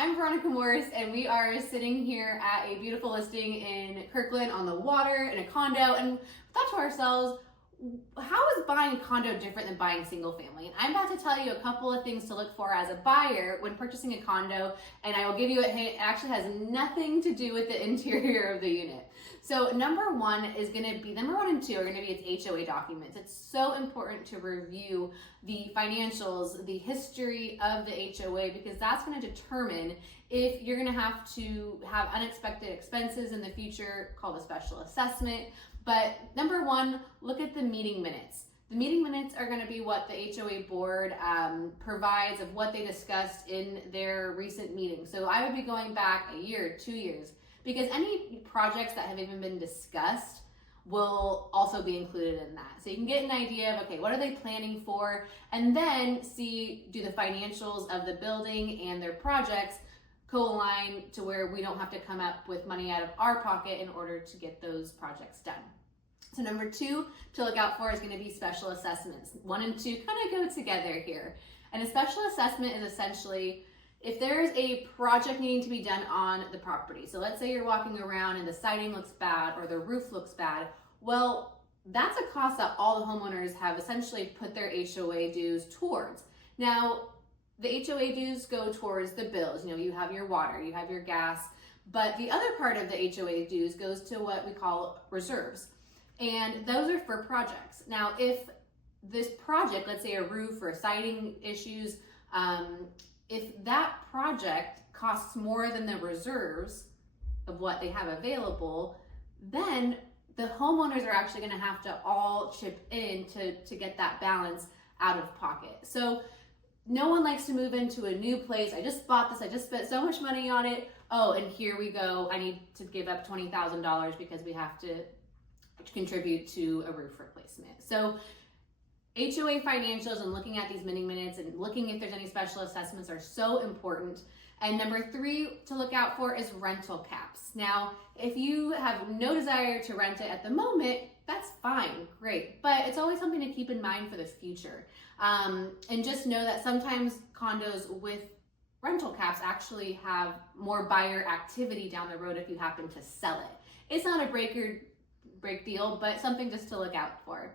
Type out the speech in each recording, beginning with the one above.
I'm Veronica Morris, and we are sitting here at a beautiful listing in Kirkland on the water in a condo, and we thought to ourselves, how is buying a condo different than buying single family? And I'm about to tell you a couple of things to look for as a buyer when purchasing a condo, and I will give you a hint. It actually has nothing to do with the interior of the unit. So number one and two are gonna be its HOA documents. It's so important to review the financials, the history of the HOA, because that's gonna determine if you're gonna have to have unexpected expenses in the future called a special assessment. But number one, look at the meeting minutes. The meeting minutes are going to be what the HOA board provides of what they discussed in their recent meetings. So I would be going back a year, 2 years, because any projects that have even been discussed will also be included in that. So you can get an idea of, okay, what are they planning for? And then see, do the financials of the building and their projects co-align to where we don't have to come up with money out of our pocket in order to get those projects done. So number two to look out for is going to be special assessments. 1 and 2 kind of go together here. And a special assessment is essentially if there's a project needing to be done on the property. So let's say you're walking around and the siding looks bad or the roof looks bad. Well, that's a cost that all the homeowners have essentially put their HOA dues towards. Now, the HOA dues go towards the bills. You know, you have your water, you have your gas, but the other part of the HOA dues goes to what we call reserves. And those are for projects. Now, if this project, let's say a roof or siding issues, if that project costs more than the reserves of what they have available, then the homeowners are actually gonna have to all chip in to get that balance out of pocket. So no one likes to move into a new place. I just bought this, I just spent so much money on it. Oh, and here we go, I need to give up $20,000 because we have to contribute to a roof replacement. So HOA financials and looking at these meeting minutes and looking if there's any special assessments are so important. And number 3 to look out for is rental caps. Now, if you have no desire to rent it at the moment, that's fine, great. But it's always something to keep in mind for the future. And just know that sometimes condos with rental caps actually have more buyer activity down the road if you happen to sell it. It's not a break deal, but something just to look out for.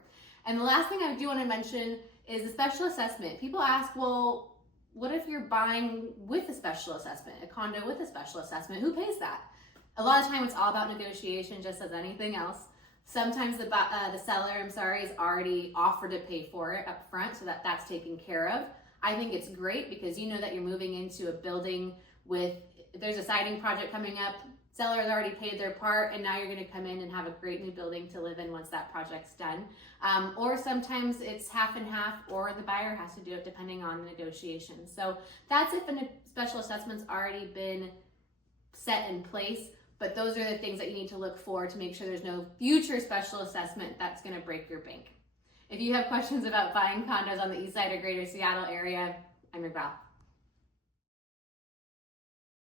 And the last thing I do want to mention is the special assessment. People ask, well, what if you're buying with a special assessment, a condo with a special assessment? Who pays that? A lot of time it's all about negotiation, just as anything else. Sometimes the seller, is already offered to pay for it up front so that that's taken care of. I think it's great because you know that you're moving into a building with, if there's a siding project coming up, sellers already paid their part, and now you're going to come in and have a great new building to live in once that project's done. Or sometimes it's half and half, or the buyer has to do it depending on the negotiations. So that's if a special assessment's already been set in place, but those are the things that you need to look for to make sure there's no future special assessment that's going to break your bank. If you have questions about buying condos on the east side or greater Seattle area, I'm your gal.